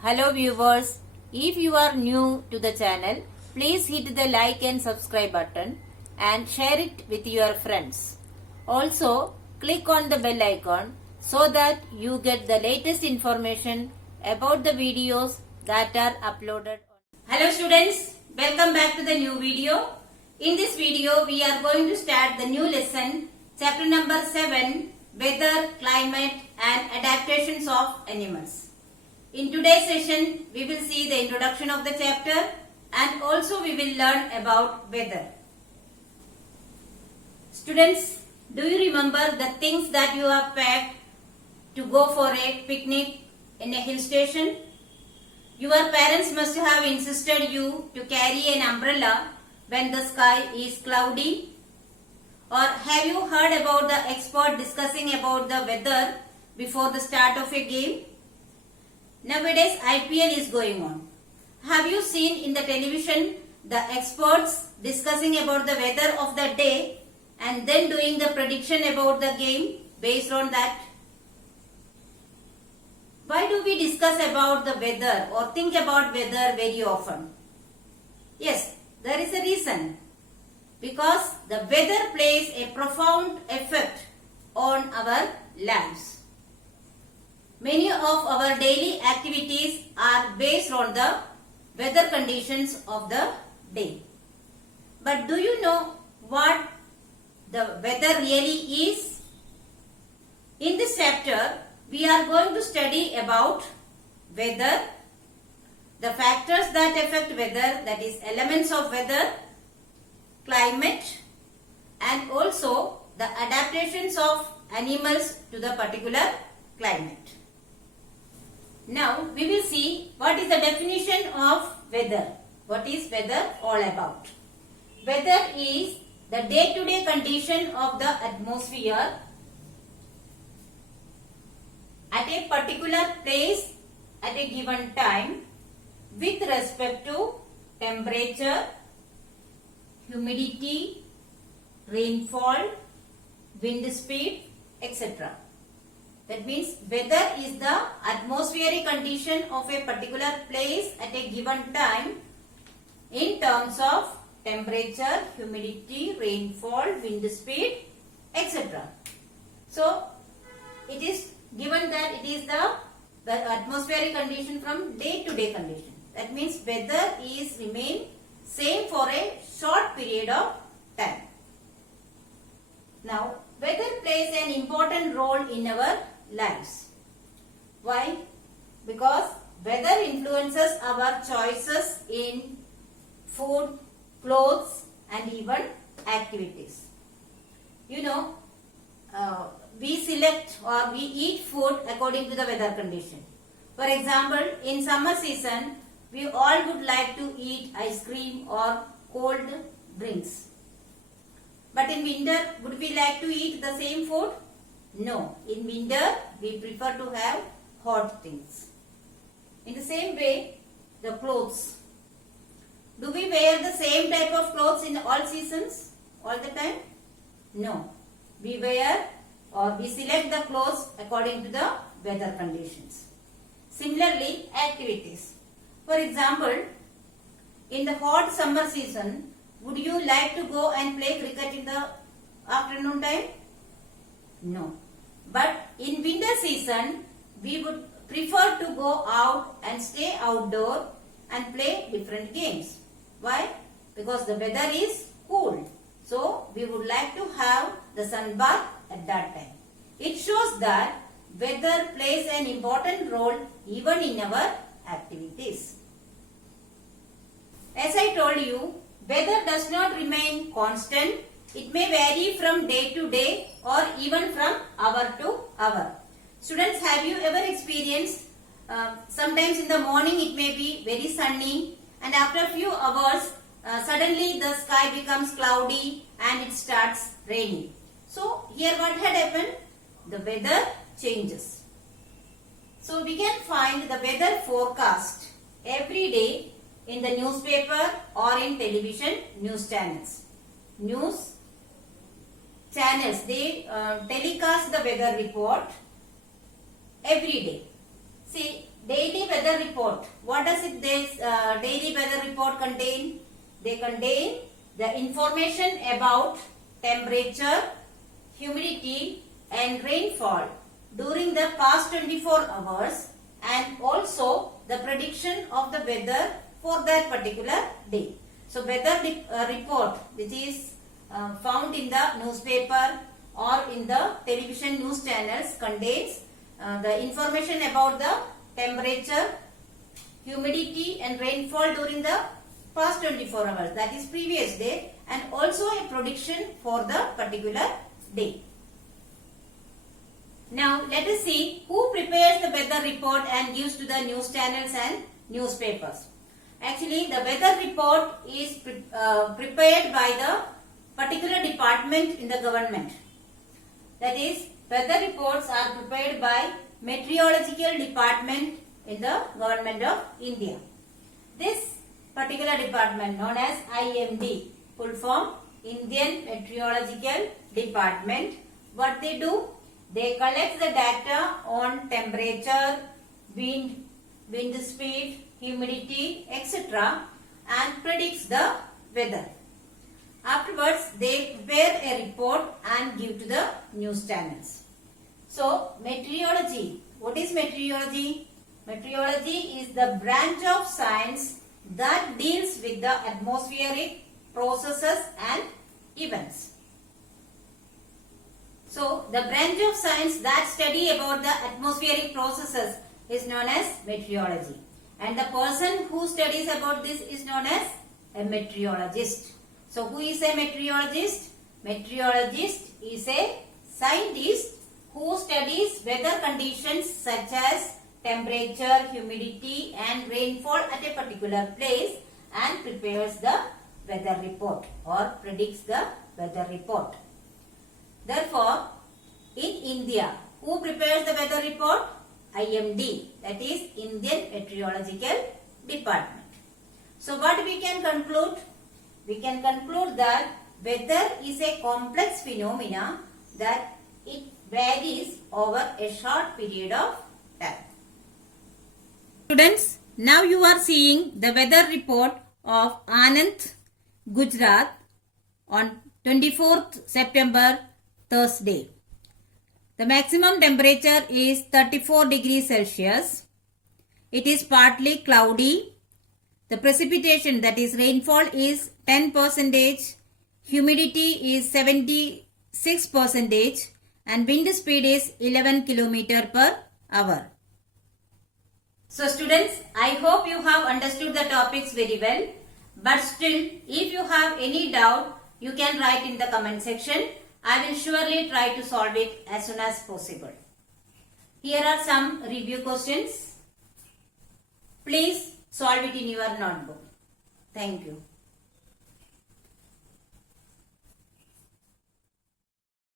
Hello viewers, if you are new to the channel, please hit the like and subscribe button and share it with your friends. Also, click on the bell icon so that you get the latest information about the videos that are uploaded. Hello students, welcome back to the new video. In this video, we are going to start the new lesson, chapter number 7, Weather, Climate and Adaptations of Animals. In today's session, we will see the introduction of the chapter and also we will learn about weather. Students, do you remember the things that you have packed to go for a picnic in a hill station? Your parents must have insisted you to carry an umbrella when the sky is cloudy. Or have you heard about the expert discussing about the weather before the start of a game? Nowadays IPL is going on. Have you seen in the television the experts discussing about the weather of the day and then doing the prediction about the game based on that? Why do we discuss about the weather or think about weather very often? Yes, there is a reason. Because the weather plays a profound effect on our lives. Many of our daily activities are based on the weather conditions of the day. But do you know what the weather really is? In this chapter, we are going to study about weather, the factors that affect weather, that is elements of weather, climate, and also the adaptations of animals to the particular climate. Now we will see what is the definition of weather. What is weather all about? Weather is the day-to-day condition of the atmosphere at a particular place at a given time with respect to temperature, humidity, rainfall, wind speed, etc. That means weather is the atmospheric condition of a particular place at a given time in terms of temperature, humidity, rainfall, wind speed, etc. So, it is given that it is the atmospheric condition from day to day condition. That means weather is remain same for a short period of time. Now, weather plays an important role in our lives. Why? Because weather influences our choices in food, clothes and even activities. You know, we select or we eat food according to the weather condition. For example, in summer season, we all would like to eat ice cream or cold drinks. But in winter, would we like to eat the same food? No. In winter, we prefer to have hot things. In the same way, the clothes. Do we wear the same type of clothes in all seasons? All the time? No. We wear or we select the clothes according to the weather conditions. Similarly, activities. For example, in the hot summer season, would you like to go and play cricket in the afternoon time? No. But in winter season, we would prefer to go out and stay outdoor and play different games. Why? Because the weather is cool. So, we would like to have the sun bath at that time. It shows that weather plays an important role even in our activities. As I told you, weather does not remain constant. It may vary from day to day or even from hour to hour. Students, have you ever experienced sometimes in the morning it may be very sunny and after a few hours suddenly the sky becomes cloudy and it starts raining. So here what had happened? The weather changes. So we can find the weather forecast every day in the newspaper or in television news channels. News channels, they telecast the weather report every day. See, daily weather report. What does this daily weather report contain? They contain the information about temperature, humidity and rainfall during the past 24 hours and also the prediction of the weather for that particular day. So weather report, which is found in the newspaper or in the television news channels, contains the information about the temperature, humidity and rainfall during the past 24 hours, that is previous day, and also a prediction for the particular day. Now let us see who prepares the weather report and gives to the news channels and newspapers. Actually, the weather report is prepared by the particular department in the government. That is, weather reports are prepared by meteorological department in the government of India. This particular department, known as IMD, full form Indian Meteorological Department, what they do? They collect the data on temperature, wind speed, humidity, etc. and predicts the weather. Afterwards, they prepare a report and give to the news channels. So, meteorology. What is meteorology? Meteorology is the branch of science that deals with the atmospheric processes and events. So, the branch of science that study about the atmospheric processes is known as meteorology. And the person who studies about this is known as a meteorologist. So, who is a meteorologist? Meteorologist is a scientist who studies weather conditions such as temperature, humidity and rainfall at a particular place and prepares the weather report or predicts the weather report. Therefore, in India, who prepares the weather report? IMD, that is Indian Meteorological Department. So, what we can conclude? We can conclude that weather is a complex phenomena that it varies over a short period of time. Students, now you are seeing the weather report of Anand, Gujarat on 24th September, Thursday. The maximum temperature is 34 degrees Celsius. It is partly cloudy. The precipitation, that is rainfall, is 10%. Humidity is 76% and wind speed is 11 km per hour. So students, I hope you have understood the topics very well. But still, if you have any doubt, you can write in the comment section. I will surely try to solve it as soon as possible. Here are some review questions. Please solve it in your notebook. Thank you.